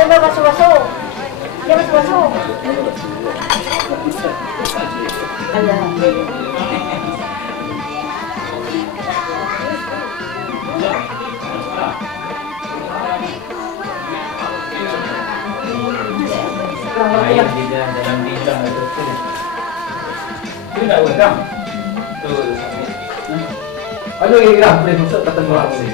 Jangan basuh-basuh. Jangan basuh-basuh. Ayam di dalam bidang itu. Itu dah udang. Tu. Aduh, ini dah boleh masuk ketemu aku ni.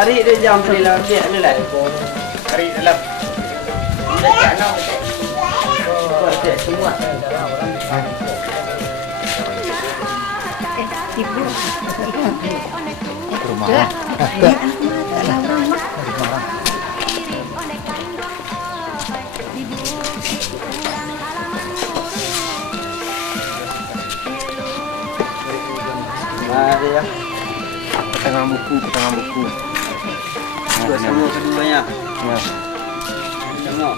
Ari dia jam tadi lah dia lah. Hari dalam. Dia semua. Rumah. Ada ya. Petang buku. Dua semua keduanya. Ya. Semua.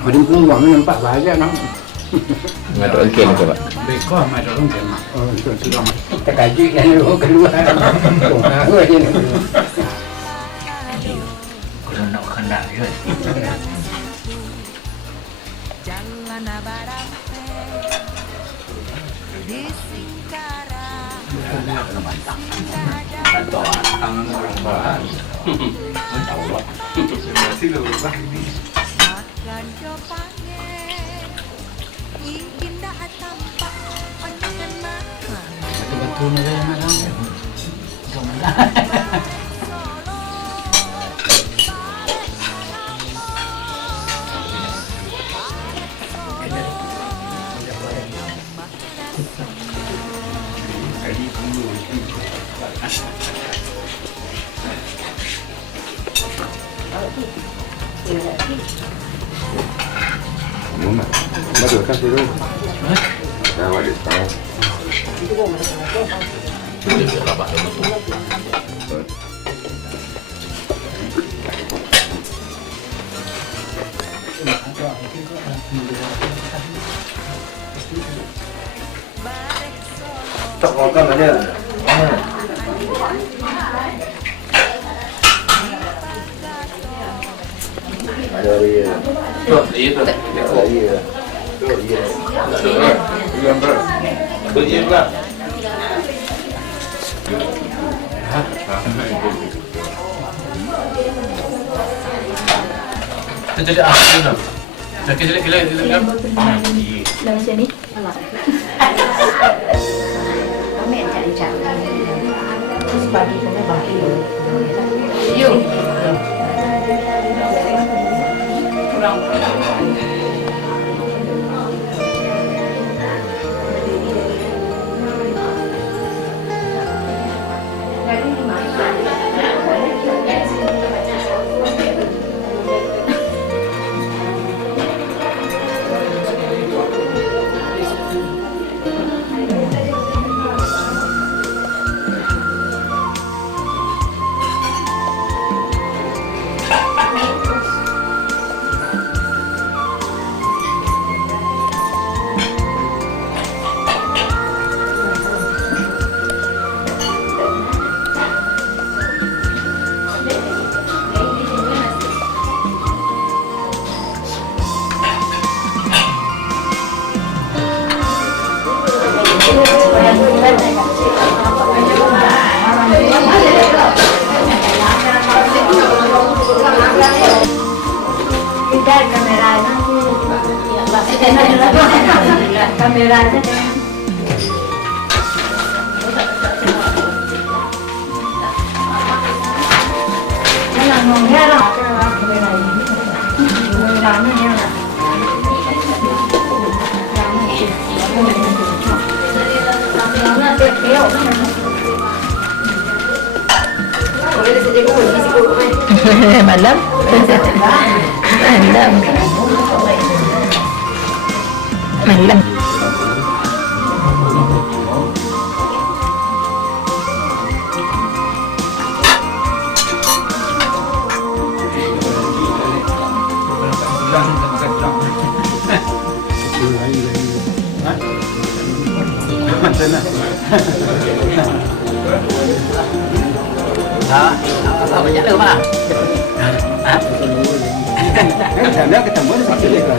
Madam peluang ni nampak bahaya nak. Nggak terengkin itu Pak. Beko mai dorong ke mak. Oh, itu sudah mak. Kita kaji kan keluar. Aku aja ni. Kalau nak kena je. Tangan orang bahan. Tahu lah. Masih lupa. Betul-betul ni yang malam. Mama, baru kan dulu. Dah balik tahu. Tak makan mana? Ada dia. Tuh, itu. Ada dia. Dia. Dia ber. Betul lah. Jadi apa ni? Jadi kira Dari sini. Kami cari-cari. Terus pagi kami bagi. Yuk. Malam. Malam. Malam. Banyak tu mana? Kadang-kadang ketemu di satu juga.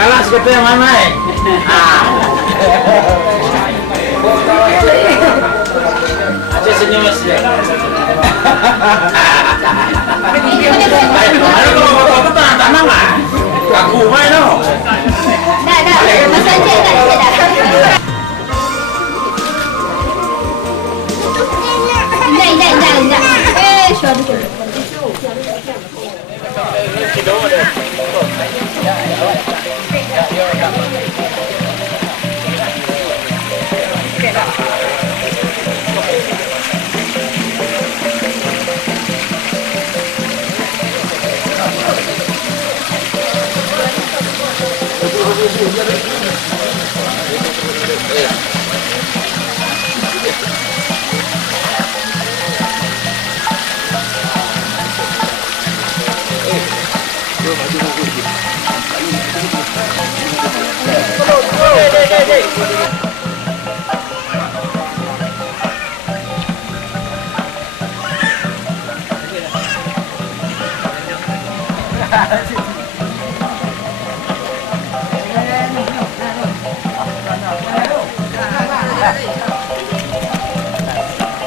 Kalah seperti yang mana? Aceh senyum saja. Ayo kalau bapak tenang lah. Aku main no. Dah. Mas Aceh dah. Dah. Suara.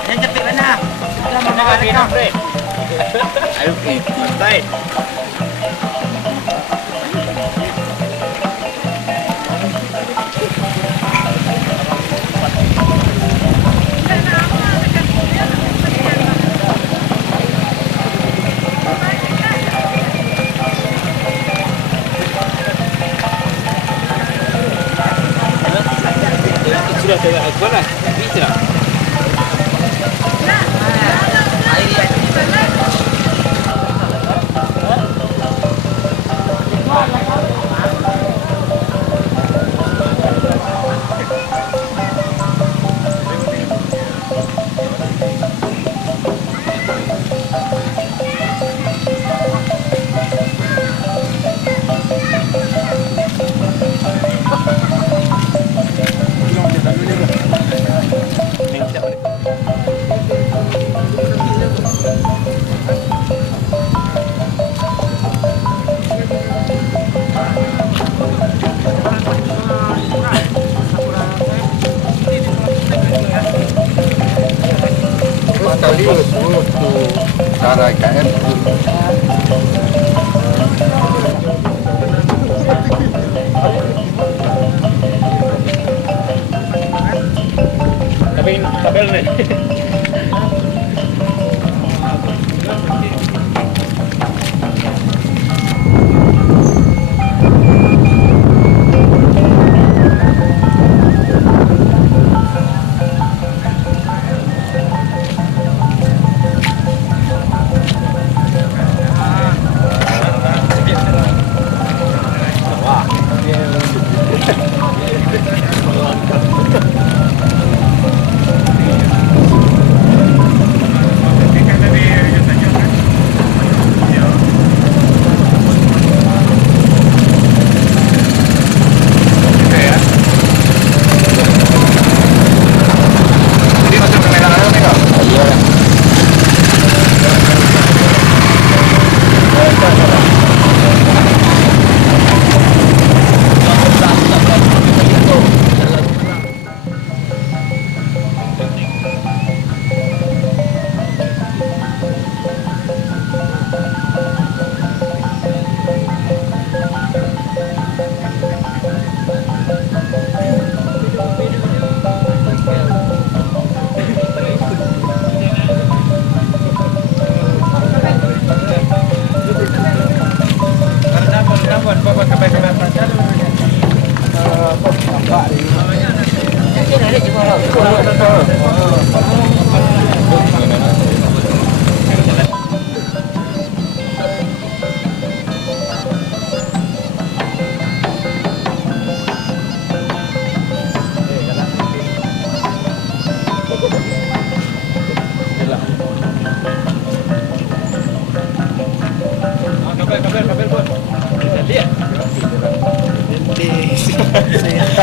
Yang cepit mana? Jangan pindah, Fred. Ayo, baik. Sudah saya buat lah, bisa. Tadi waktu cara KM Tapi tabel nih.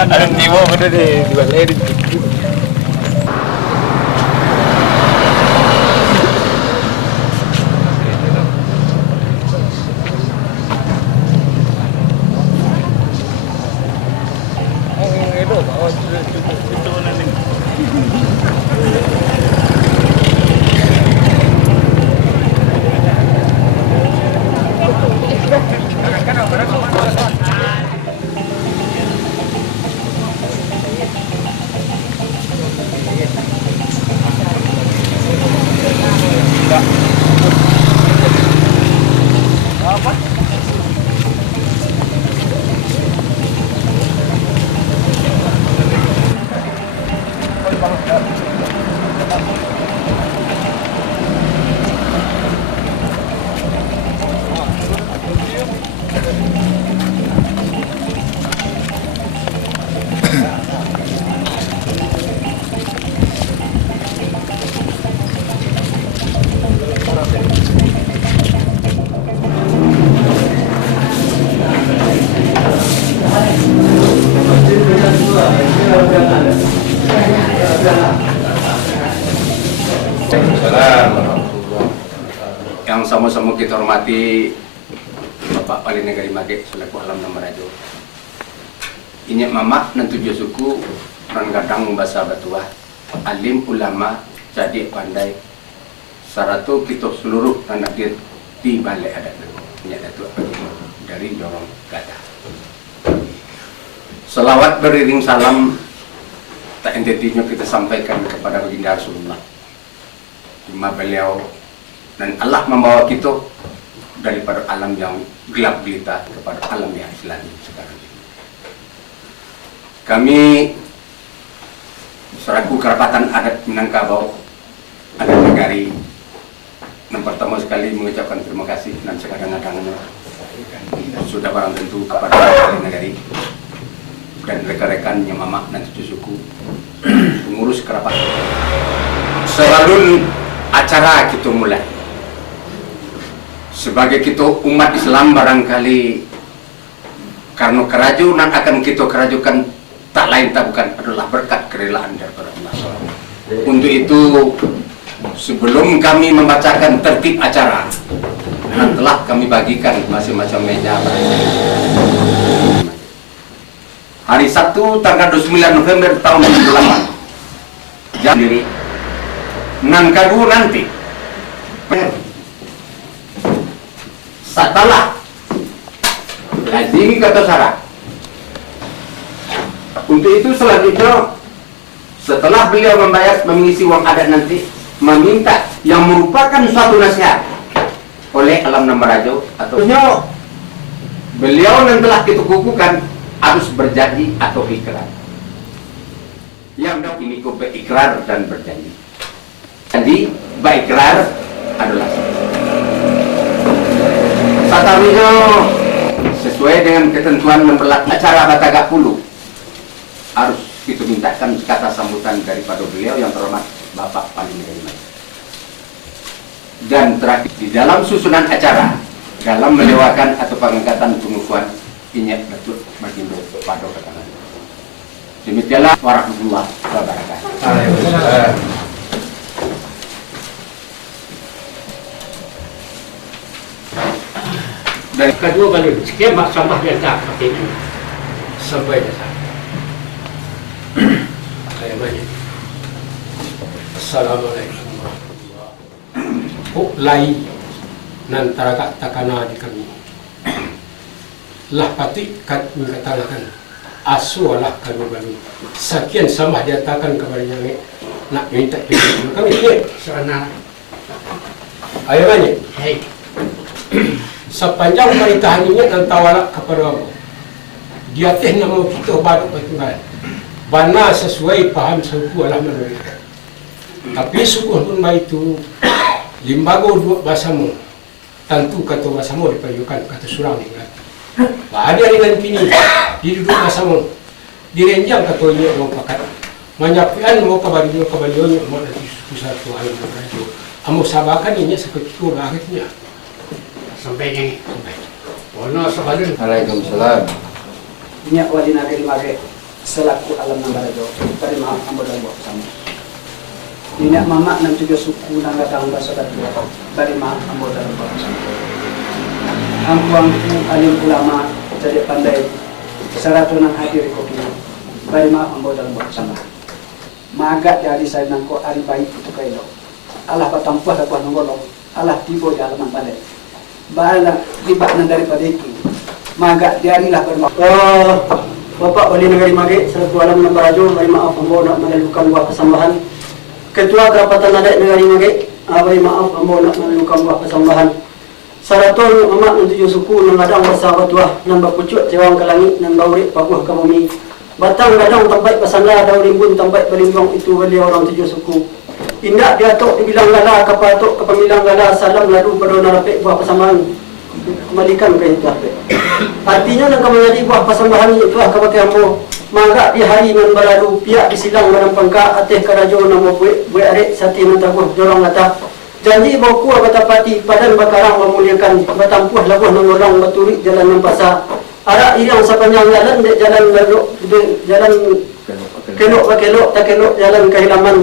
Ada tiwo ada di balik. Yang sama-sama kita hormati Bapak Paling Negari Mage selaku Alam Namarajo. Ini mama dan tujuh suku orang gadang bahasa Batuah, alim ulama jadi pandai saratu kita seluruh dan hadir di balai adat ini Datuk dari Jorong Gada. Selawat beriring salam tak henti-hentinya kita sampaikan kepada baginda Rasulullah. Cuma beliau dan Allah membawa kita daripada alam yang gelap gulita kepada alam yang Islami sekarang ini. Kami selaku kerapatan adat Minangkabau, adat negari, yang pertama sekali mengucapkan terima kasih dan sekadang-kadangnya sudah barang tentu kepada adat negari dan rekan-rekannya mama dan cucu suku pengurus kerapatan. Selalu acara kita mulai. Sebagai kita umat Islam barangkali karena kerajunan akan kita kerajukan tak lain tak bukan adalah berkat kerelaan daripada Allah. Untuk itu sebelum kami membacakan tertib acara dan telah kami bagikan masing-masing meja hari Sabtu tanggal 29 November tahun 2008 jam diri nan kadu nanti setelah lazimi kata syarat. Untuk itu selanjutnya setelah beliau membayar mengisi uang adat nanti meminta yang merupakan suatu nasihat oleh Alam Namarajo atau beliau yang telah kita kukuhkan harus berjanji atau ikrar. Yang dah ini kau berikrar dan berjanji. Jadi berikrar adalah Satawinya sesuai dengan ketentuan memperlakukan acara Batagak Pulu harus kita mintakan kata sambutan daripada beliau yang terhormat Bapak Paling Negari Mage. Dan terakhir di dalam susunan acara dalam melewakan atau pengangkatan pengukuhan Inyak Datuk Bagindo Pado Katanan. Demikianlah warahmatullahi wabarakatuh. Dan kedua kali sekian sama dia tak pakai itu sampai dah. Saya banyak. Assalamualaikum warahmatullahi wabarakatuh. Lai nan tarakat takana di kami. Lah pati kat mengatakan asualah kami baru. Sekian sama dia takkan kepada yang nak minta pinjam kami ini sana. Ayo banyak. Hai. Sepanjang pernikahan ini dan tawalak kepada Allah di atas nama kita baru pertimbangan bana sesuai paham suku alah menurut. Tapi suku pun baik itu limbago dua bahasamu. Tentu kata bahasamu dipayukan kata surang dengan. Ada dengan kini di duduk bahasamu. Direnjang kata ini orang pakat. Menyapian mau kabarionya mau nanti suku satu alam rajo. Amo sabakan ini seperti itu akhirnya. Sampai ni. Ono sabalun. Waalaikumsalam. Nya wali nagari mage selaku alam ng barajo pari maaf ambo dalam buat sama. Nya mama ng tujuh suku ng gatang basa kadua pari maaf ambo dalam buat sama. Ang kuangku alim ulama jadi pandai sarato ng hadir ko kini pari maaf ambo dalam buat sama. Maga dari saya nangko ari baik itu kayo. Allah patampuh dapat nongolong. Allah tibo di alam ng pandai. Bahala tiba ng daripada itu. Maga diarilah bermaaf. Bapak Wali Negari Mage selaku alam ng Barajo, bari maaf ambo nak melalukan buah kesambahan. Ketua Kerapatan Adat Negari Mage, bari maaf ambo nak melalukan buah kesambahan. Saraton amak ng tujuh suku ng gadang bersahabat tuah ng bapucuk cewang ke langit ng baurik pabuh ke bumi. Batang gadang tempat pasanda daun rimbun tempat berimbang itu beliau orang tujuh suku. Indak diatok dibilang gala kapatok kepemilang gala salam ladu berdona rapik buah kesambahan. Kembalikan ke itu. Artinya nak menjadi buah persembahan itu kepada ambo. Mangga di hari nan berlalu pihak disilang barang pangka ateh karajo namo buat arek sati mentabuh dorong kata. Janji boku kata pati padan bakarang memuliakan batampuh labuh nangorang baturi jalan nempasa. Arak irang sepanjang jalan dek jalan lalu jalan kelok bakelok tak kelok jalan kehilaman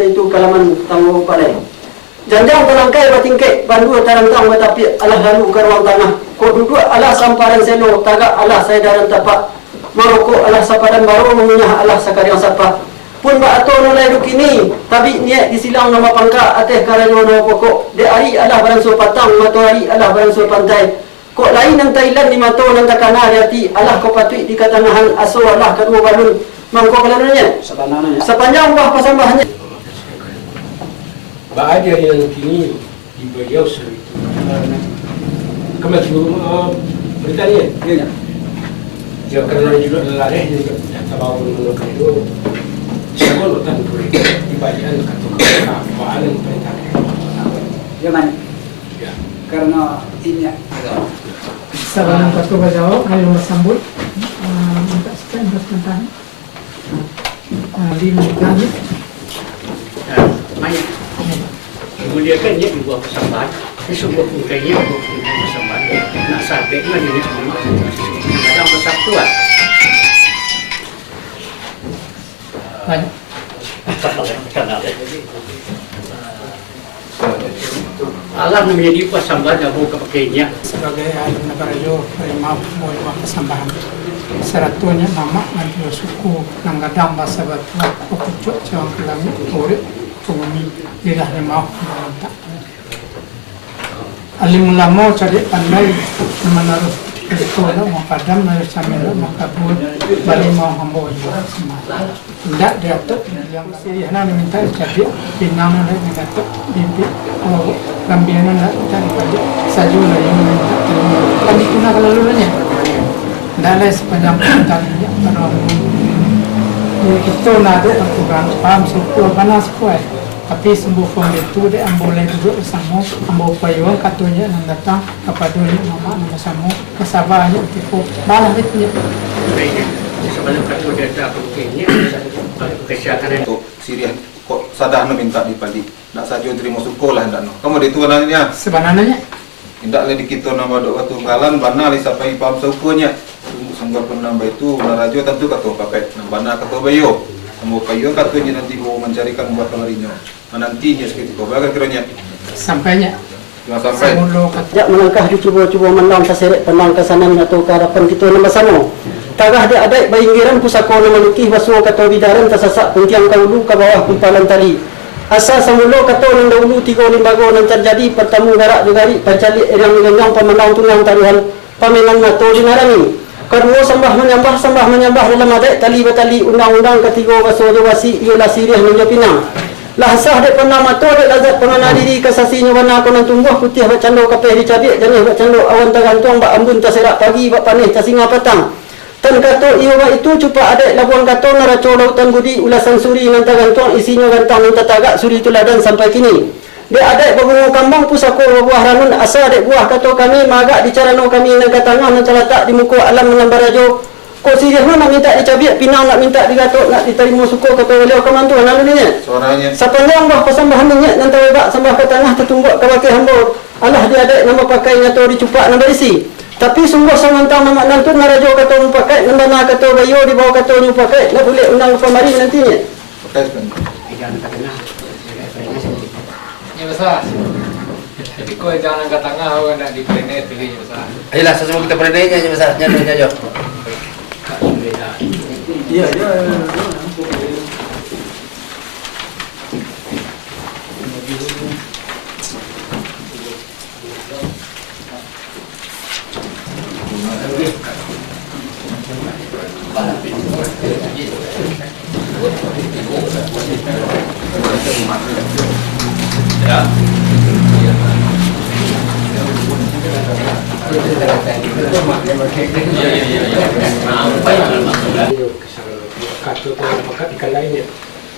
itu kalaman tangguh palai. Janjang terangkai batingkai bandu tarantang batapi alah lalu ke ruang tanah. Ko duduk alah samparan selo tagak alah saya daran tapak. Maroko alah sapadan baru mengunyah alah sakar yang sapa. Pun ba ato nolai dukini tapi niat disilang nama pangka ateh karajo nama pokok. De ari alah baranso patang mato ari alah baranso pantai. Kok lain nang Thailand di mato nang takana hati alah ko patui di katangahan aso alah kedua balun. Mangko kalananya sepanjang buah persembahannya. Ada yang kini di beliau itu. Kami juga bertanya. Iya. Jika kerana juga laleh juga tahu mengenai itu. Semua lutan kulit dibacaan kata kata mereka. Zaman. Ya. Karena ini Salam Patu Bajau, kami bersambut minta sekian bertentang di Mekah. Banyak. Kemudian dia dibuat persembahan, semua pungkainya dibuat persembahan. Nak sampai kan ini semua kadang persatuan. Banyak. Allah menjadi persembahan yang mau kepakainya. Sebagai alam Barajo, maaf mohon kesambahan. Seratunya nama nanti suku nanggadang bahasa batu pokok cewang kelang urip bumi dirah maaf tak. Alim ulama cari pandai menaruh Betul, mau padam, mau camera, mau kabur, balik mau hamba juga semua. Tidak diatur yang sih, hanya minta jadi pinang ada diatur, di lambian ada cari baju, saju lah yang minta terima. Kami guna kalau lulunya, tidak ada sepanjang talinya kalau itu nado pertukaran paham suku panas kuat. Tapi sembuh form itu dia boleh duduk bersama, ambil payung katanya yang datang kepada ini mama nama sama kesabarannya tipu malah itu. Sebelum kata dia tak pentingnya kesehatan untuk Syria kok sadar minta dipadi nak saja terima sekolah ndak no kamu di tu nanya Sebenarnya indak le dikito nama dok waktu ngalan bana li sampai paham sukunya sangga pun nambah itu narajo tentu kata pakai nambana kata bayo kamu kayu katanya nanti mau mencarikan buat kelarinya nantinya segitu kau bagai kiranya sampainya sampai sebelum kata tidak melangkah di cuba-cuba menang terseret penang kesanan atau ke hadapan kita nama sama. Tagah dia ada bayingiran pusako na malukih basuang kato bidaran tasasak puntiang kaulu ke bawah pimpalan tali. Asa samulo kato ng dahulu tiga limbago nang terjadi pertemu garak jugari pancali yang mengenang pemenang tunang taruhan pamenang nato dinarani. Kedua sembah menyembah dalam adat tali batali undang-undang ketiga basuang jawasi ialah sirih menjapinang. Lahsah dek pernah matur dek lazat pengenal diri kesasinya warna aku nan tumbuh putih bak candok kapeh dicabik jenis bak candok awan tergantung bak ambun terserak pagi bak panih tersinga petang. Tan kato iyo ba itu cupa adek labuan kato naraco lautan budi ulasan suri nganta gantong isinya gantang nganta tagak suri tuladan sampai kini. Dek adek babungu kambang pusako buah ranun asa dek buah kato kami magak dicarano kami nang katangah nan terletak di muka alam menambarajo. Ko sirih nak minta dicabiak pinang nak minta digatok nak diterima suku kata beliau kaman tu lalu ni. Suaranya. Sapanjang bah pasambahan ni nan tawebak sambah ke tengah tertungguk ke wakil hamba. Allah dia adek nama pakai ngato dicupak nan berisi. Tapi sungguh samantang nama nantun narajo kata nu pakai nan mana kata bayo di bawah kata nu pakai nak boleh undang pemari nantinya. Pakai sebentar. Ya besar. Jadi kau jangan angkat tangan awak nak diprenet pilih besar. Ayolah, sesama kita pernahnya aja besar, nyanyi aja. Ya,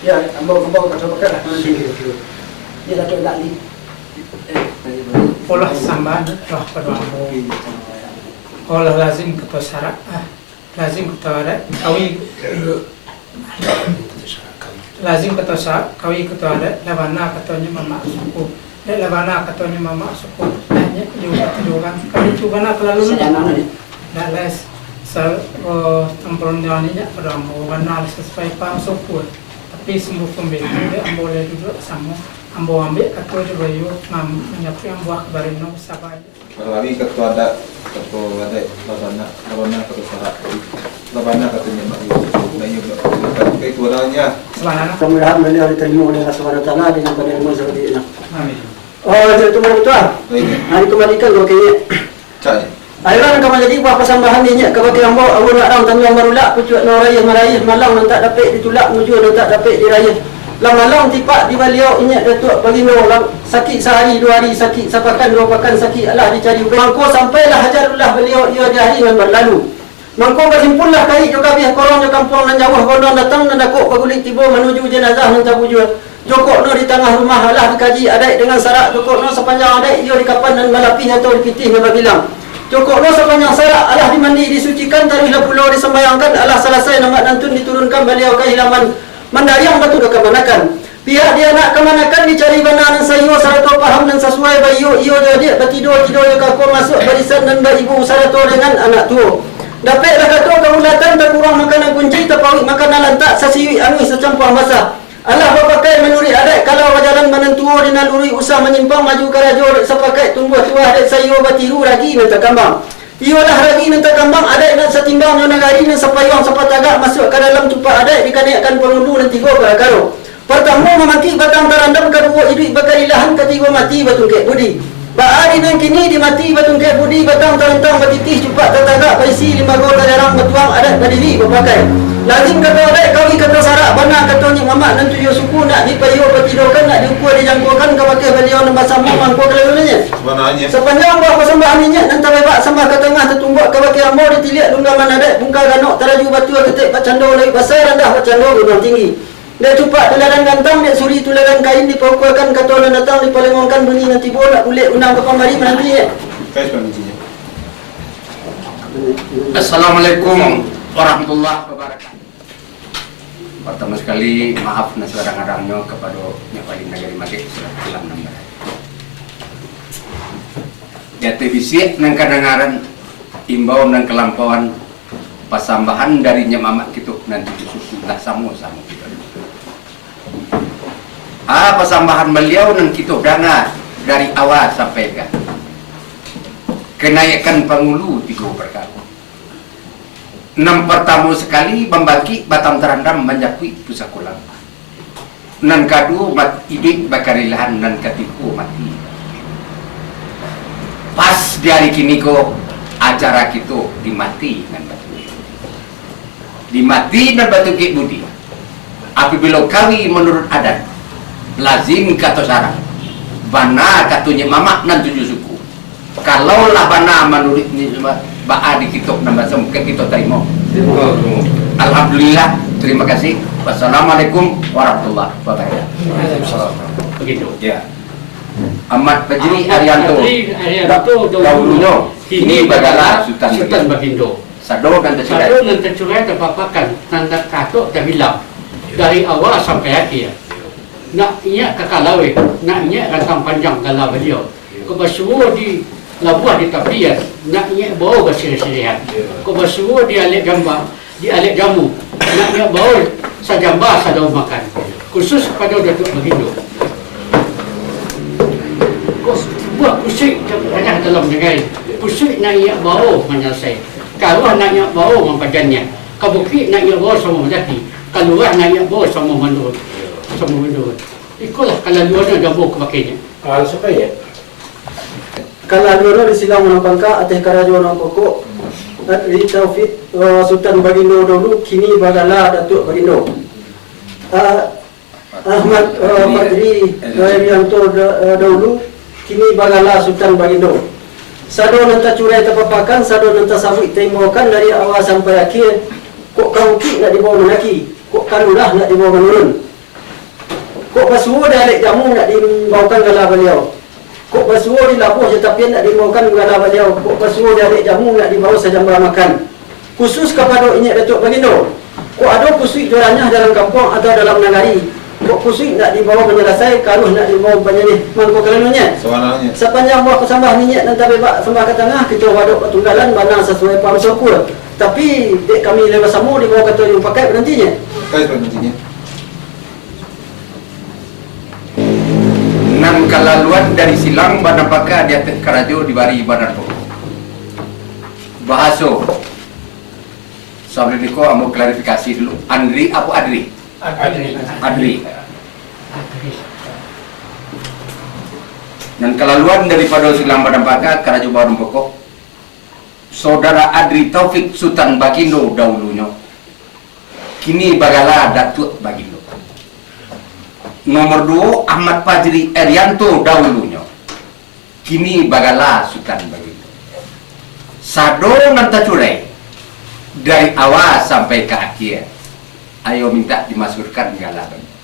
ya, ambau kata pakai lah. Ya, Datuk Dali. Olah sambahan lah pada ambo. Olah lazim ketua syarat, lazim ketua adat, kawi lazim ketua syarat, kawi ketua adat, labana ketuanya mama suku, labana ketuanya mama suku, hanya juga tujuan, kami juga nak kelaluan, dah les, tempelon jawaninya pada ambo, benar sesuai paham suku, tapi semua pembeli dia ambo boleh duduk sama. Ambo ambil ketua juga yuk menyapu yang buah kebarino sabai. Lagi ketua adat labana ketua syarat. Labana katanya mak yo. Nanya itu adanya. Sebenarnya. Mudah-mudahan beliau diterima oleh Allah Subhanahu Wa Taala dengan penerima seperti ini. Amin. Oh, itu betul. Hari kembalikan kau kini. Cai. Airan kamu jadi buah pasambahan ni nya kepada ambo awak nak ram tanya marulak pucuk norayah marayah malang nan tak dapat ditulak menuju nan tak dapat dirayah. Lang-lang tipak di beliau ingat Datuk bagi orang sakit sehari dua hari sakit sapakan dua pakan sakit Allah dicari mangko sampailah hajarullah beliau ia di hari yang berlalu mangko berhimpullah kai juga biar korang di kampung nan jauh gondong datang nan dakuk pagulik tiba menuju jenazah nan tabujul jokok no di tengah rumah Allah dikaji adai dengan syarat jokok no sepanjang adai ia di kapan nan malapih atau dipitih nan bilang jokok no sepanjang syarat Allah dimandi disucikan taruhlah pulau disembayangkan Allah selesai nama nantun diturunkan beliau ke hilaman mandayang batu ke kemanakan pihak dia nak kemanakan dicari benar dan sayo sarato paham dan sesuai bayu iyo dia betidur yo kako masuk barisan dan beribu sarato dengan anak tua dapatlah kato kehulatan berkurang makanan kunci terpawik makanan lantak sasiwi angin secampur masa Allah berpakai menuri adat kalau jalan menentuo di naluri usah menyimpang maju karajo sepakai tumbuh tua adat sayo batiru lagi nanti kambang Iyalah lagi nanti kambang adat dan setimbang yang negari dan sepayung sepatagak masuk ke dalam tupak adat dikanikkan pengundu dan tiga karo. Pertama memati batang terandam, kedua hidup bakarilahan, ketiga mati batungkek budi. Baari dan kini dimati batungkek budi batang terentang batitih cupak tertagak berisi limbaga kajarang batuang adat berdiri berpakai. Lazim kata adat kawi kata sarak bana kata ni mamak dan tujuh suku nak dipayu bertidokan nak diukur dijangkaukan ke wakil beliau dan basambung mangkuk kelaluannya. Sepanjang buah persembahan ini dan terlebak sembah ke tengah tertumbuk ke wakil ambo ditiliak lunggaman adat bungkar ganok teraju batu ketik bacando lagi pasar rendah bacando gunung tinggi. Dia cupak tuladan gantang, dia suri tuladan kain dipokulkan katolan datang dipalengongkan bunyi nanti bo nak kulit undang ke pemari menanti. Assalamualaikum warahmatullahi wabarakatuh. Pertama sekali maaf na sekarang-karangnya kepada Nyapaling Nagari Mage sudah hilang nomor. Jati bisik nang kadangaran imbau nang kelampauan pasambahan dari Nyamamak gitu nanti susu lah sama-sama kita. Pasambahan beliau nang kita dengar dari awal sampai ke kenaikan pengulu 3 perkara. 6 pertama sekali membagi batang terandam menjakui pusakulang. Nan kadu mat idik bakarilahan nan ketiku mati. Pas di hari kini ko acara kita dimati nan batu. Dimati nan batu ke budi. Apabila kawi menurut adat lazim kata syarat. Bana katunya mamak nan 7 suku. Kalau lah bana menurut ni Ba'a di kitab nama mungkin kita terima. Alhamdulillah, terima kasih. Wassalamualaikum warahmatullahi wabarakatuh. Begitu. Ya. Ahmad Fajri Arianto. Arianto dahulunya kini Bagala Sultan Bagindo. Sado dan tercurai. Sado dan tercurai terpaparkan tanda katuk terbilang dari awal sampai akhir. Nak ingat kakalawe, nak ingat rantang panjang galau beliau. Kebasuh di Labuah di Tapias, nak ingat bau bersirih-sirihan. Kebasuh di Alik Gambar, di Alik Jamu, nak ingat bau sajamba sadau makan. Khusus kepada Datuk Bagindo. Buat kusik hanya dalam negara. Kusik nak ingat bau menyelesai. Kalau nak ingat bau mempajannya. Kabukit nak ingat bau sama mendaki. Kalau nak ingat bau sama menurut. Sama menurut. Ikulah kalau luarnya jambuk kepakainya. Supaya kalau luar di silang menapangka ateh karajo nang pokok Adri Taufik Sultan Bagindo dahulu kini Bagala Datuk Bagindo. Ahmad Fajri Arianto dahulu kini Bagala Sultan Bagindo. Sado nanta curai terpapakan, sado nanta sabuk temokan dari awal sampai akhir. Kok kangki nak dibawa menaki, kok kalulah nak dibawa menurun. Kok basuh dah alik jamu nak dibawakan gala beliau. Kok basuh di Labuh tetapi nak dibawakan gala beliau. Kok basuh dah alik jamu nak dibawa sejambal makan. Khusus kepada Inyek Datuk Bagindo. Kok ada kusik jualannya dalam kampung atau dalam nagari. Kok kusik nak dibawa menyelesai, kalau nak dibawa penyanyi mangkuk kelanunya. Soalannya. Sepanjang buah kesambah minyak dan tabi bak sembah ke tengah, kita waduk petunggalan banang sesuai paham syukur. Tapi dek kami lewat samu dibawa kata yang pakai berhentinya. Pakai berhentinya. Nan kalaluan dari silang banapaka di atas karajo di bari badan pokok. Bahaso. Assalamualaikum, mau klarifikasi dulu. Andri apa Adri? Adri. Dan kelaluan daripada silang badan paka karajo badan pokok. Saudara Adri Taufik Sultan Bagindo dahulunya. Kini Bagala Datuk Bagindo. Nomor 2 Ahmad Fajri Arianto dahulunya. Kini Bagala Sultan Bagindo. Sado nanta curai dari awal sampai ke akhir. Ayo minta dimasukkan gala beliau.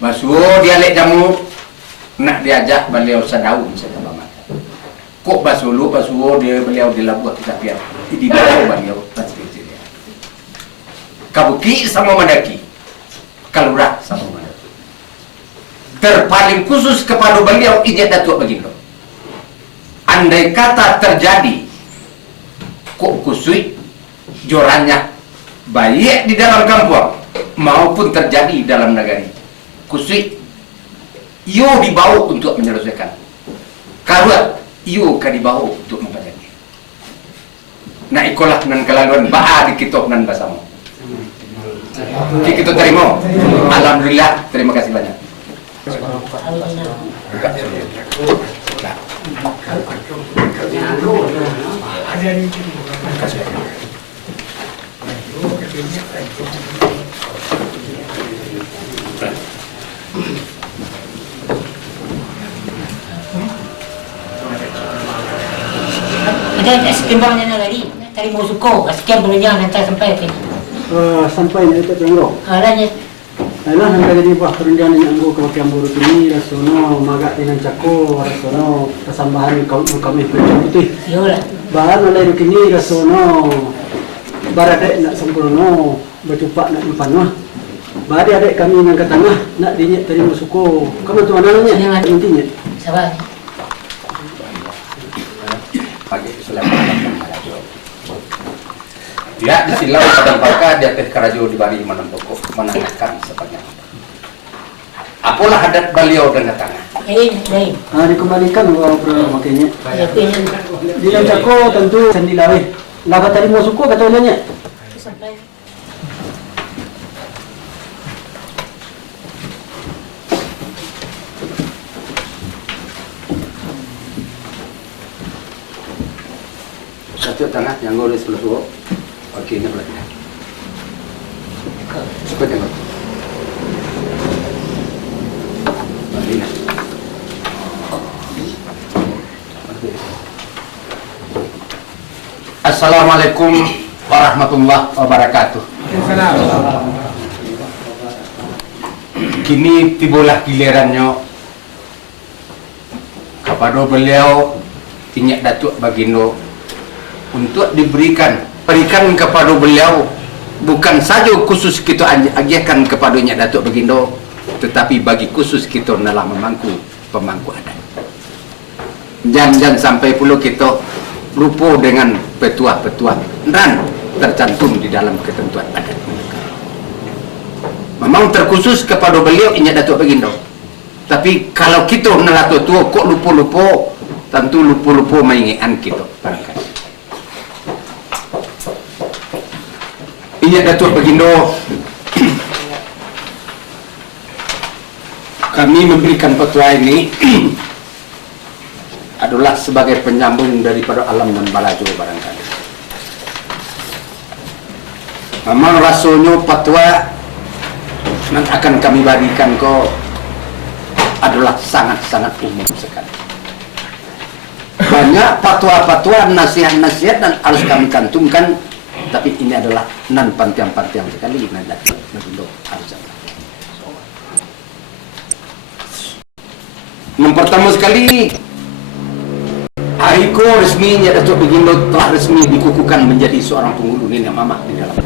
Basuh dialek jamu nak diajak beliau sadaun sedang makan. Kok basuh dia beliau di Labuh kita biar di bawah beliau pasti dia. Kabuki sama Mandaki. Kalurah sama Mandaki. Terpaling khusus kepada beliau Inyek Datuk Bagindo. Andai kata terjadi kok kusui jorannya baik di dalam kampung maupun terjadi di dalam negara kusui iyo dibawa untuk menyelesaikan kalau iyo ka dibawa untuk mempelajari. Nah ikolah nan kelaluan ba'a di kitab nan basamu. Kita terima. Alhamdulillah, terima kasih banyak. Ada sekian lagi, tadi mau suko, sekian berjalan nanti sampai ke. Sampai itu tengok. Alanya. Alah nanti jadi buah perundian yang anggo ke Kiambu ini rasono magak dengan cako rasono kesambahan kami putih. Yolah. Bahan oleh kini rasono baradek nak sempurna bercupak nak impan mah. Bari adek kami nang ke tengah nak dinyek terima suko. Kamu tu anaknya intinya. Sabar. Pakai Sulaiman. Ya, di silau padang paka di atas karajo di bari manam pokok menanyakan sepanjang. Apalah adat beliau dengan tangan. Baik. Dikembalikan obrolan makanya. Ya, pinjam. Dia cako tentu sendilawe. Laga tadi mau suko kata nanya. Sampai. Satu tanah yang ngurus sebelah Okey, ini belakang. Cepat tengok. Malina. Assalamualaikum warahmatullahi wabarakatuh. Kini tibalah gilirannya kepada beliau Inyak Datuk Bagindo untuk berikan kepada beliau, bukan saja khusus kita agihkan kepada Inyak Datuk Bagindo, tetapi bagi khusus kita dalam pemangku adat. Jangan sampai pula kita lupa dengan petua-petua dan tercantum di dalam ketentuan adat. Memang terkhusus kepada beliau Inyak Datuk Bagindo. Tapi kalau kita nak tua kok lupa-lupa, tentu lupa-lupa mengingatkan kita barangkali. Inyak Datuk Bagindo, kami memberikan fatwa ini adalah sebagai penyambung daripada alam dan balajo barangkali. Memang rasanya fatwa yang akan kami berikan kok adalah sangat-sangat umum sekali. Banyak fatwa-fatwa, nasihat-nasihat dan harus kami cantumkan, tapi ini adalah nan pantiang-pantiang sekali. Yang pertama sekali, hariku resminya Datuk Bagindo telah resmi dikukuhkan menjadi seorang penghulu nenek mama di dalam.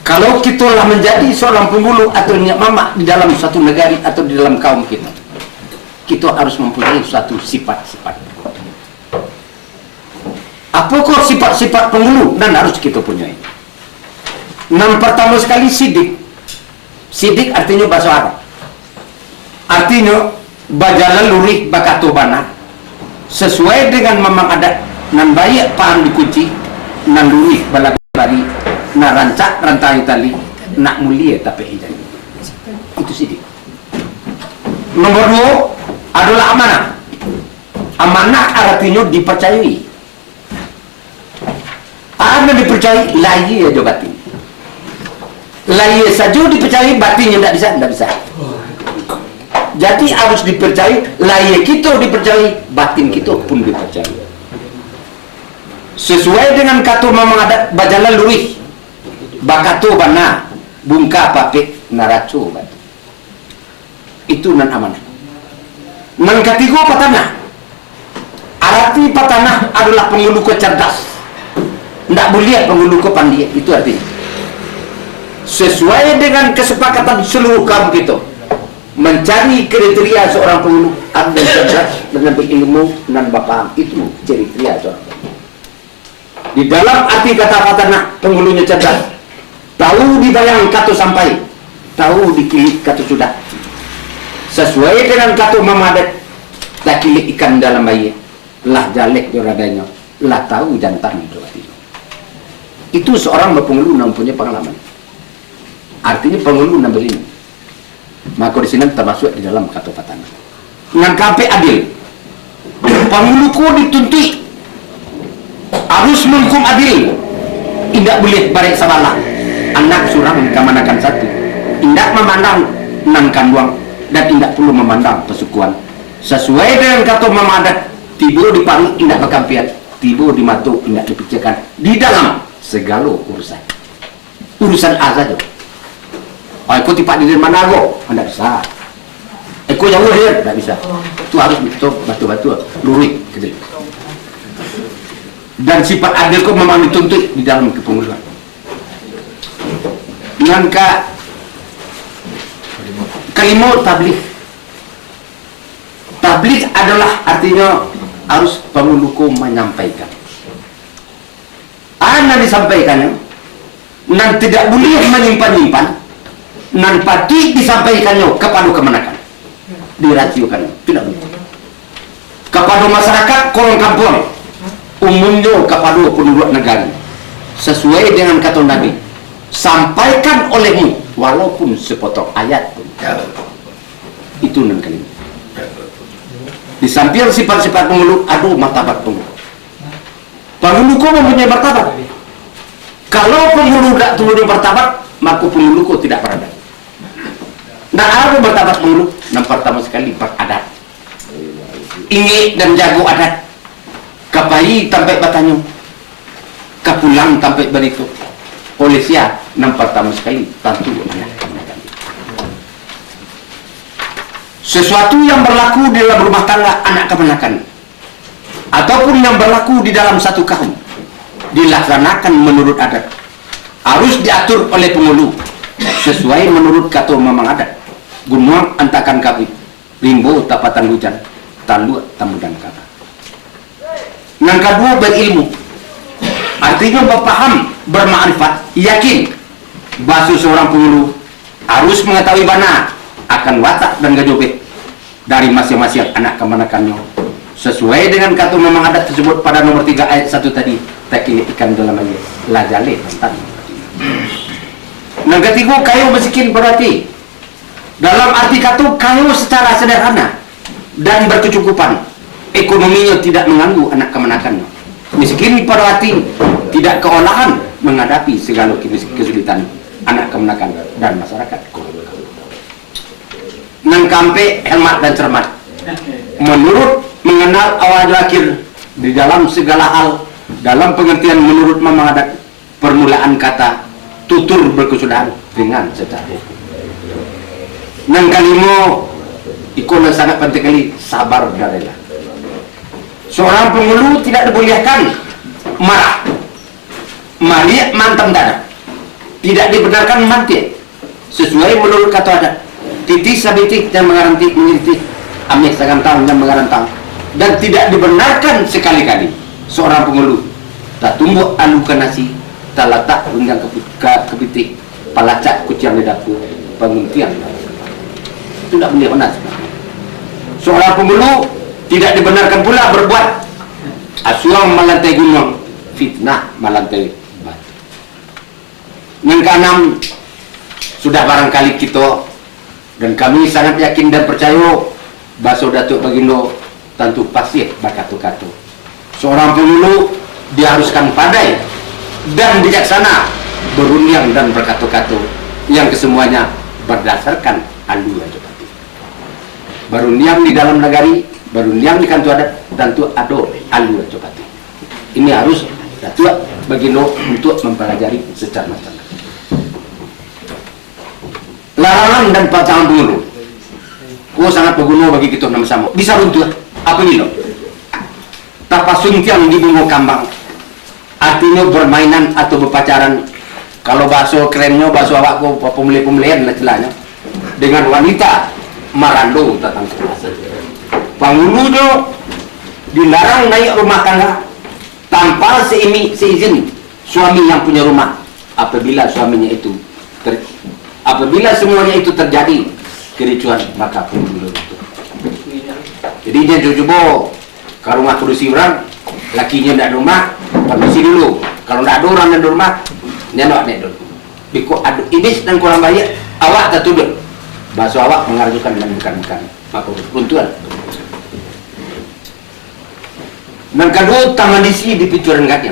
Kalau kita lah menjadi seorang penghulu atau nenek mama di dalam suatu negara atau di dalam kaum kita, kita harus mempunyai suatu sifat-sifat. Apakah sifat-sifat penghulu dan harus kita punyai? Yang pertama sekali sidik. Sidik artinya bahasa Arab. Artinya bajalan lurih bakato bana sesuai dengan memang adat nan baik paham dikunci nan lurih balagari na rancak rantai tali nak mulia tapi ijan. Itu sidik. Nomor 2 adalah amanah. Amanah artinya dipercayai. Anda dipercayai layak aja batin. Layak saja dipercayai, batinnya tidak bisa. Jadi harus dipercayai, layak kita dipercayai, batin kita pun dipercayai. Sesuai dengan kata memang adat bajalan lurih bakato bana bungka papik naracu batu. Itu nan amanah. Nan ketiga patanah. Arti patanah adalah penghulu ke cerdas. Tidak boleh penghulu ke pandai. Itu artinya. Sesuai dengan kesepakatan seluruh kaum kita, mencari kriteria seorang penghulu ada cerdas dengan berilmu dan bapaham. Itu kriteria seorang penghulu. Di dalam arti kata patanah, penghulunya cerdas. Tahu dibayang kata sampai, tahu dikilik kata sudah. Sesuai dengan kata mamadat, tak kilik ikan dalam bayi, lah jalek joradanya, lah tahu jantan itu. Itu seorang penghulu yang punya pengalaman. Artinya penghulu yang berilmu. Maka di sini termasuk di dalam kata patanah. Dengan kampe adil, penghulu ku dituntut harus menghukum adil. Tidak boleh balik sabalah. Anak surang kamanakan satu. Tidak memandang nan kanduang dan tidak perlu memandang pesukuan. Sesuai dengan kata mamadat, tiba di paru tidak berkampian, tiba di matu tidak dipikirkan di dalam segala urusan. Urusan A saja. Aku tipak di mana go? Anda bisa. Aku jauh dia tidak bisa. Itu harus betul batu-batu lurih gitu. Dan sifat adil kok memang dituntut di dalam kepengurusan. Dengan kelima tabligh. Tabligh adalah artinya harus penghuluku menyampaikan. Anda disampaikannya, dan tidak boleh menyimpan-nyimpan, dan pasti disampaikannya kepada kemenakan, dirasiukannya, tidak boleh. Kepada masyarakat kolong kampung, umumnya kepada penduduk negara, sesuai dengan kata Nabi, sampaikan olehmu walaupun sepotong ayat pun. Itu nan kali. Di samping sifat-sifat penghulu, ada martabat penghulu. Penghulu kau mempunyai martabat. Kalau penghulu tidak turun martabat, maka penghulu kau tidak beradat. Nah, ada martabat penghulu. Yang pertama sekali beradat. Ingin dan jago adat. kapai tampai batanyo, kapulang tampai barito. Oleh siya, ng pertama sekali, tentu anak kemenakan. Sesuatu yang berlaku di dalam rumah tangga anak kemenakan, ataupun yang berlaku di dalam satu kaum, dilaksanakan menurut adat, harus diatur oleh penghulu sesuai menurut kata mamang adat. Gunung antakan kawit, rimbo tapatan hujan, talu tamudan kata. Yang kedua, berilmu, artinya berpaham, bermakrifat, yakin bahwa seorang penghulu harus mengetahui bana akan watak dan gajobet dari masing-masing anak kemenakannya sesuai dengan kata memang adat tersebut pada nomor 3 ayat 1 tadi. Taki ikan dalam ayat lajale tentang. Yang ketiga, kayu miskin berarti dalam arti kata kayu secara sederhana dan berkecukupan, ekonominya tidak mengganggu anak kemenakannya. Miskin pada hati, tidak keolahan menghadapi segala kesulitan anak kemenakan dan masyarakat. Nang kampe hemat dan cermat, menurut mengenal awal akhir di dalam segala hal, dalam pengertian menurut mamang adat, permulaan kata tutur berkesudahan dengan secara hukum. Nang kalimo ikon yang sangat penting kali, sabar dan rela. Seorang penghulu tidak dibolehkan marah, maliak mantam dada, tidak dibenarkan mantik sesuai menurut kata adat. Titik sabitik yang mengaranti menyitik, amis sagantang yang mengarantang, dan tidak dibenarkan sekali-kali seorang penghulu tak tumbuh alu ke nasi, tak letak undang kepitik, palacak kucing di dapur, penguntian. Itu tidak boleh benar. Seorang penghulu tidak dibenarkan pula berbuat asuang melantai gunung, fitnah melantai batu. Yang keenam, sudah barangkali kita dan kami sangat yakin dan percaya bahwa Datuk Bagindo tentu pasti berkata-kata. Seorang penghulu diharuskan pandai dan bijaksana, berunding dan berkata-kata yang kesemuanya berdasarkan aluan Jepati. Berunding di dalam negari, berunding di kantor adat, tentu ada aluan Jepati. Ini harus Datuk Bagindo untuk mempelajari secara matang. Larangan dan pacangan penghulu, sangat berguna bagi kita sama-sama. Bisa runtuh apa ini loh? Tapasuntiang di bunga kambang, artinya bermainan atau berpacaran. Kalau bahasa kerennya, bahasa awakku pemulih-pemulihan lah celahnya, dengan wanita marando datang ke pasar. Penghulunya dilarang naik rumah tangga tanpa seizin suami yang punya rumah. Apabila suaminya itu apabila semuanya itu terjadi kericuhan, maka penghulu itu. Jadi dia coba ke rumah kursi orang, lakinya tidak ada rumah, permisi dulu. Kalau tidak ada orang yang ada rumah, dia nak naik dulu. Biko ada iblis dan kurang baik, awak tak tuduh. Bahasa awak mengajukan dan bukan-bukan. Maka runtuhan. Dan kedua, tangan disi di picuran katnya.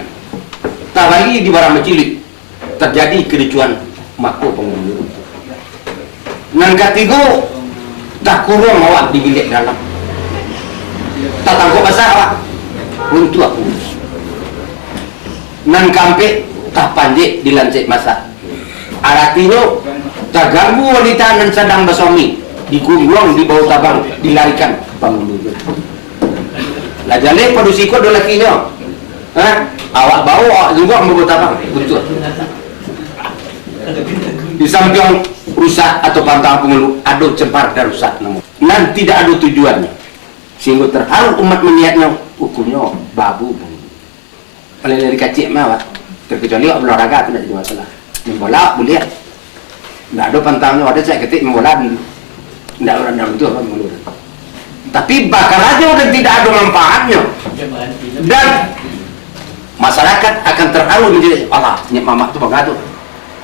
Tak lagi di barang cilik terjadi kericuhan, maka penghulu. Dan ketiga, tak kurang awak di bilik dalam. Tak tangkap basah awak, untuk aku. Nan kampe tak panjik dilancik masak. Artinya tak ganggu wanita nan sedang bersuami, digunggung di bawah tabang, dilarikan penghulu. Lah jale padusiko do lakinya. Awak bawa awak juga membawa tabang, betul. Di samping rusak atau pantang penghulu, ada cempar dan rusak namun. Dan tidak ada tujuannya. Sehingga terharu umat melihatnya, hukumnya babu. Oleh dari kecil mah, terkecuali olahraga tidak jadi masalah. Membola boleh. Tidak ada pantangnya, ada saya ketik membola, tidak orang dalam itu apa mengeluh. Tapi bakar aja dan tidak ada manfaatnya. Dan masyarakat akan terharu menjadi Allah, nyek mamak itu bagaimana?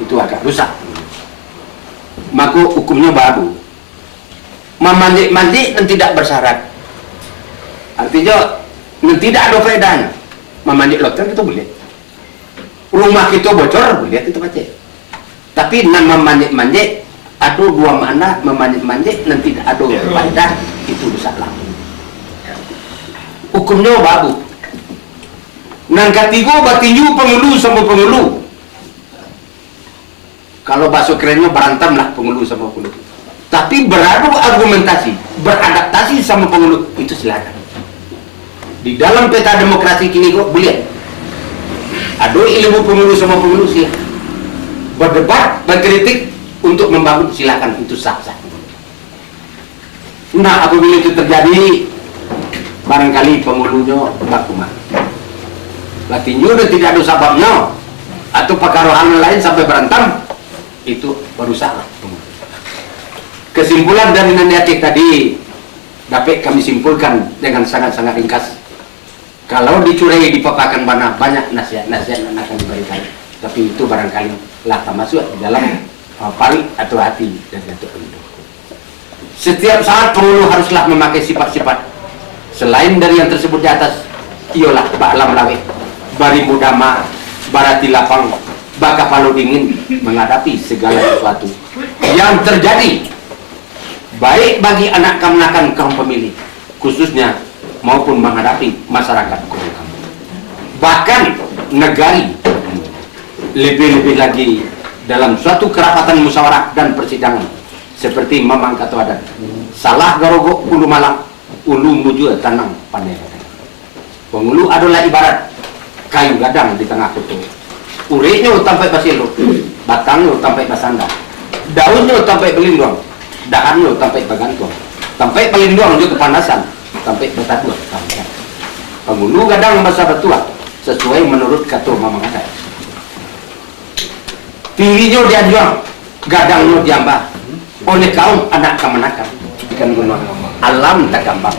Itu agak rusak. Maka hukumnya baru memandik-mandik dan tidak bersyarat, artinya tidak ada faedahnya. Memandik loter itu boleh, rumah kita bocor boleh itu baca. Tapi nama memandik-mandik ada dua makna. Memandik-mandik dan tidak ada faedah itu salah. Hukumnya baru Nang ketiga batinju pengulu sama pengulu. Kalau bahasa kerennya berantem lah pengulu sama pengulu. Tapi beradu argumentasi, beradaptasi sama pengulu itu silakan. Di dalam peta demokrasi kini kok boleh. Adu ilmu pengulu sama pengulu silakan. Berdebat, berkritik untuk membangun silakan, itu sah-sah. Nah apabila itu terjadi, barangkali pengulunya bakuman. Latinju dan tidak ada sababnya atau perkara hal lain sampai berantem, itu baru salah. Kesimpulan dari Naniatik tadi dapat kami simpulkan dengan sangat-sangat ringkas. Kalau dicurai dipapakan mana banyak nasihat-nasihat yang akan diberikan, tapi itu barangkali lah masuk di dalam paling atau hati dan Datuk Pemilu. Setiap saat pengulu haruslah memakai sifat-sifat selain dari yang tersebut di atas. Ialah ba'lam lawe, bari mudama, barati lapang, baka palu dingin menghadapi segala sesuatu yang terjadi, baik bagi anak kemenakan kaum pemilih khususnya maupun menghadapi masyarakat kaum. Bahkan negari, lebih-lebih lagi dalam suatu kerapatan musyawarah dan persidangan seperti Mamang Katu Adat, salah garogok ulu malang, ulu muju tanang pandai. Pengulu adalah ibarat kayu gadang di tengah kutu. Uriknya sampai basilu, batangnya sampai basanda, daunnya sampai belindung, dahannya sampai bagantung, sampai pelindung juga kepanasan, sampai betatuan. Pengulu gadang masa betua sesuai menurut kata Mamang Adat. Tingginya dianjang, gadangnya diambah oleh kaum anak kemenakan ikan gunung alam tak gampang.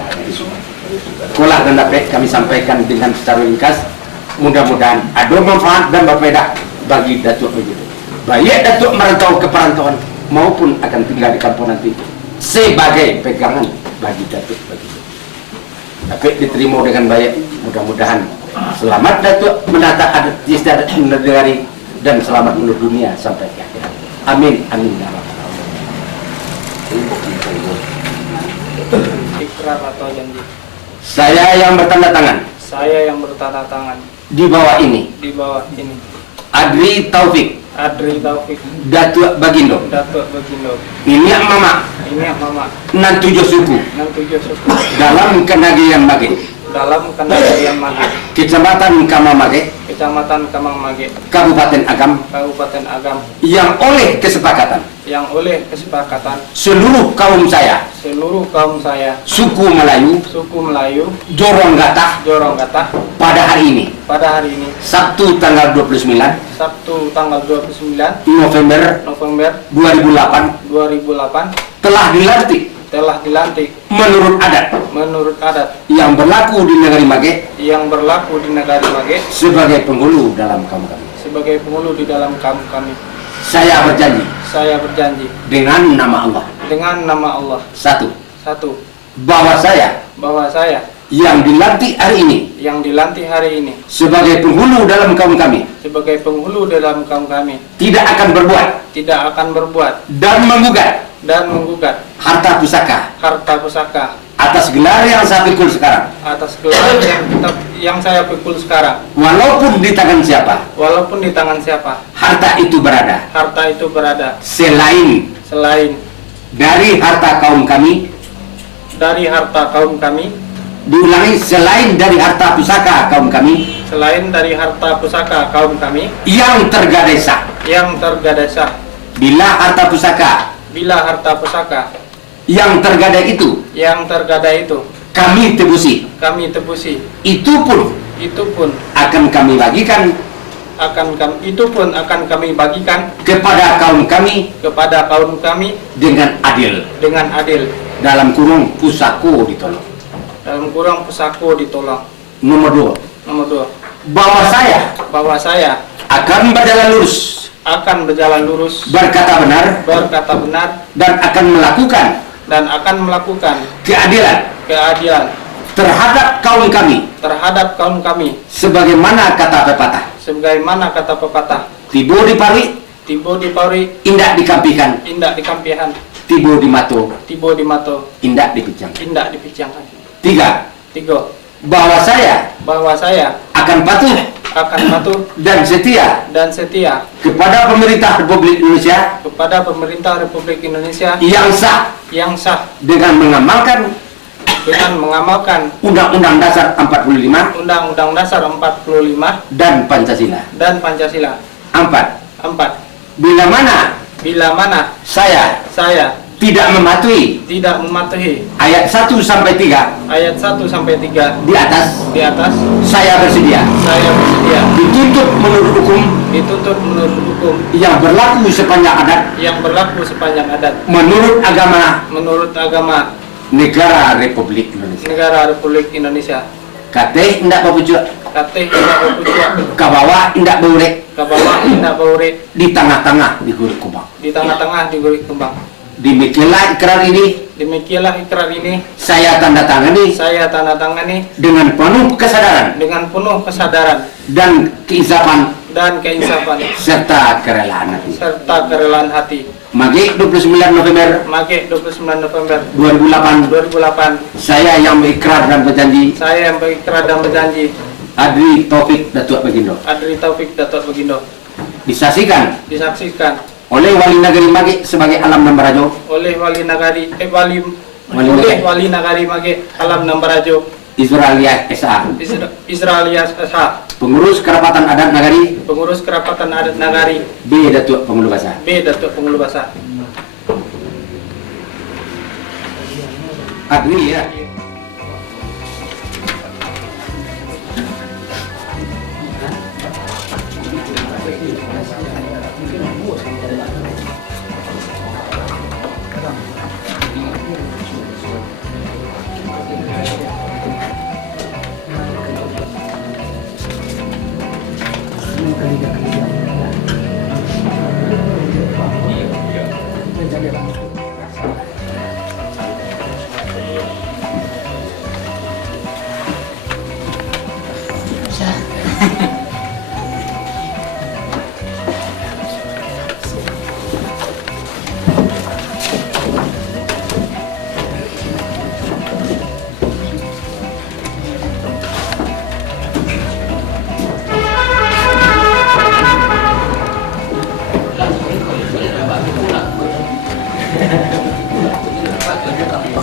Kulah dan dapat kami sampaikan dengan secara ringkas. Mudah-mudahan ada manfaat dan berfaedah bagi Datuk begitu. Baik Datuk merantau ke perantauan maupun akan tinggal di kampung nanti sebagai pegangan bagi Datuk begitu. Dapat diterima dengan baik. Mudah-mudahan selamat Datuk menata adat istiadat negari dan selamat menurut dunia sampai ke akhirat. Amin, amin. Ikrar atau janji. Saya yang bertanda tangan. Saya yang bertanda tangan. Di bawah ini. Di bawah ini. Adri Taufik. Adri Taufik. Datuk Bagindo. Datuk Bagindo. Ini Mama. Ini Mama. Nan 7 suku. Nan 7 suku. Dalam Kenagian Mage. Dalam Kenagian Mage. Kecamatan Kamamage. Kecamatan Kamamage. Kabupaten Agam. Kabupaten Agam. Yang oleh kesepakatan. Yang oleh kesepakatan. Seluruh kaum saya. Seluruh kaum saya. Suku Melayu. Suku Melayu. Jorong Gatah. Jorong Gatah. Pada hari ini. Pada hari ini. Sabtu tanggal 29. Sabtu tanggal 29. November 2008. Telah dilantik menurut adat yang berlaku di negari Mage sebagai penghulu dalam kaum kami. Saya berjanji dengan nama Allah satu bahwa saya yang dilantik hari ini sebagai penghulu dalam kaum kami tidak akan berbuat dan menggugat harta pusaka atas gelar yang saya pikul sekarang walaupun di tangan siapa harta itu berada selain dari harta kaum kami diulangi selain dari harta pusaka kaum kami yang tergadai sah bila harta pusaka yang tergadai itu kami tebusi itu pun akan kami bagikan kepada kaum kami dengan adil dalam kurung pusako ditolong. Nomor dua, bahwa saya akan berjalan lurus berkata benar dan akan melakukan keadilan terhadap kaum kami sebagaimana kata pepatah tibo di pari indak dikampihan tibo di mato indak dipicangkan. Tiga, bahwa saya akan patuh dan setia dan setia kepada pemerintah Republik Indonesia yang sah dengan mengamalkan Undang-Undang Dasar 45 dan Pancasila. 4. Bila mana saya tidak mematuhi ayat 1 sampai 3 di atas, saya bersedia dituntut menurut hukum yang berlaku sepanjang adat menurut agama negara Republik Indonesia. Kateh indak bapucuk, kabawa indak baurek, di tengah-tengah di Gurik Kumbang. Demikianlah ikrar ini saya tanda tangani dengan penuh kesadaran dan keinsafan serta kerelaan hati. Mage 29 November 2008 saya yang berikrar dan berjanji Adri Taufik Datuk Bagindo disaksikan oleh Wali Nagari Mage sebagai Alam Nambarajo Wali Nagari Mage Alam Nambarajo Israelias SA Pengurus Kerapatan Adat Nagari B Datuk Pengulu Basah Adri ya.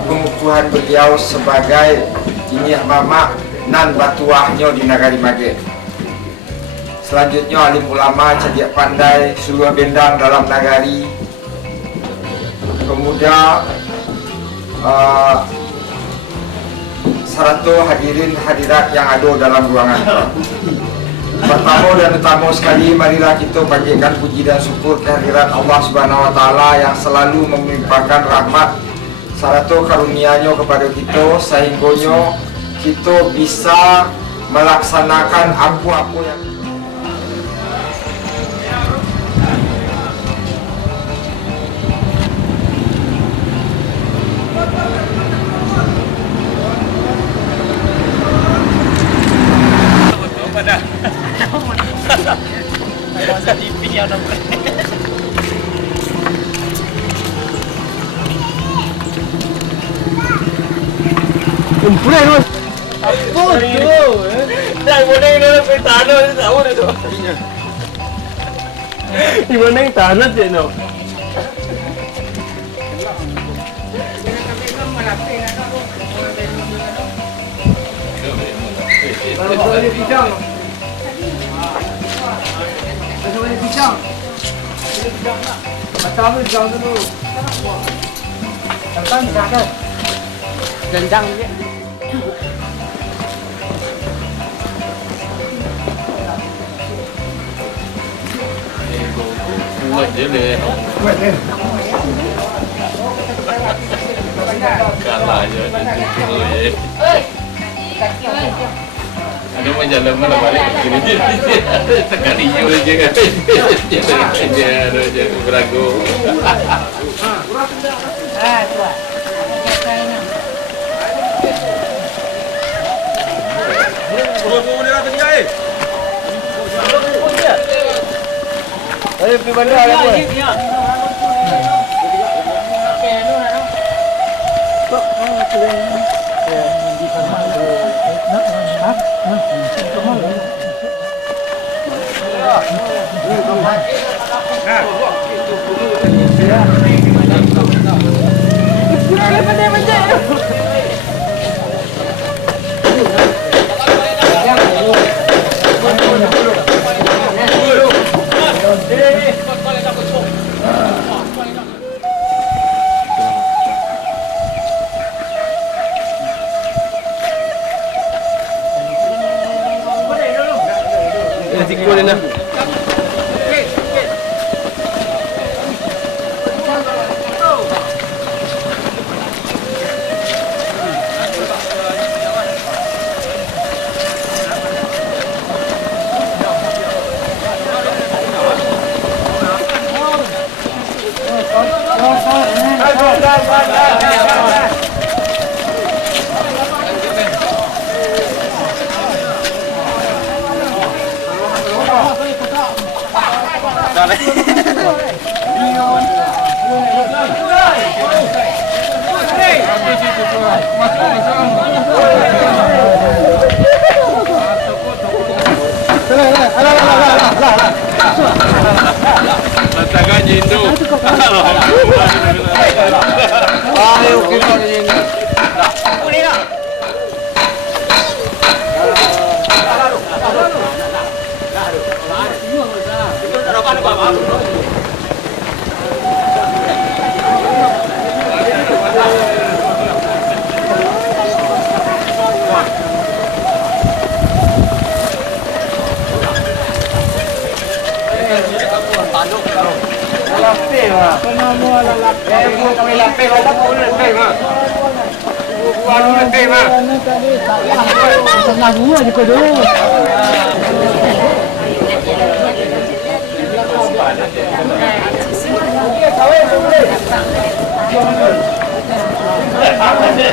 Pengukuhan beliau sebagai Inyek Mama nan batuahnya di Nagari Mage. Selanjutnya alim ulama cerdik pandai seluruh bendang dalam nagari, pemuda, serta hadirin hadirat yang ada dalam ruangan. Pertama dan utama sekali, marilah kita panjatkan puji dan syukur kehadirat Allah Subhanahu Wa Taala yang selalu melimpahkan rahmat serta karunia-Nya kepada kita sehingga kita bisa melaksanakan apa-apa yang Gimana yang tanah je no? Buat je deh. Kalah je. Ada macam jalan mana balik begini je. Tekan hijau je kan. Dia je berago. Tuan. Ayo pergi bandar ada apa?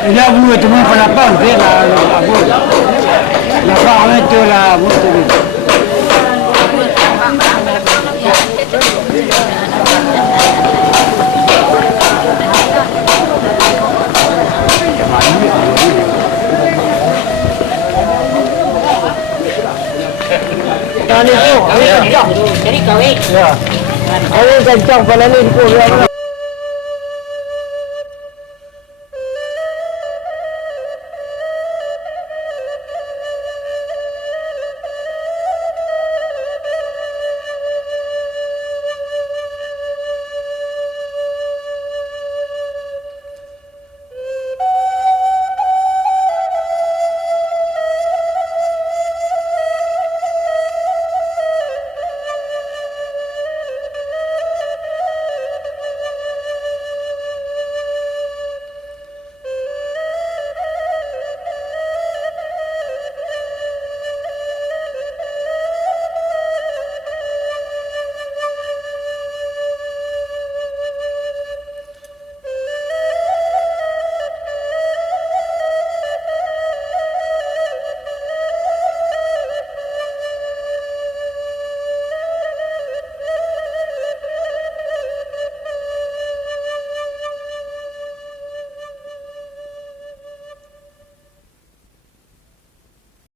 Dia buat cuma penapang dia lah abu. Lapang itu lah mesti. Tadi tu, jadi kawin. Ya. Awak kencang pada ni pun.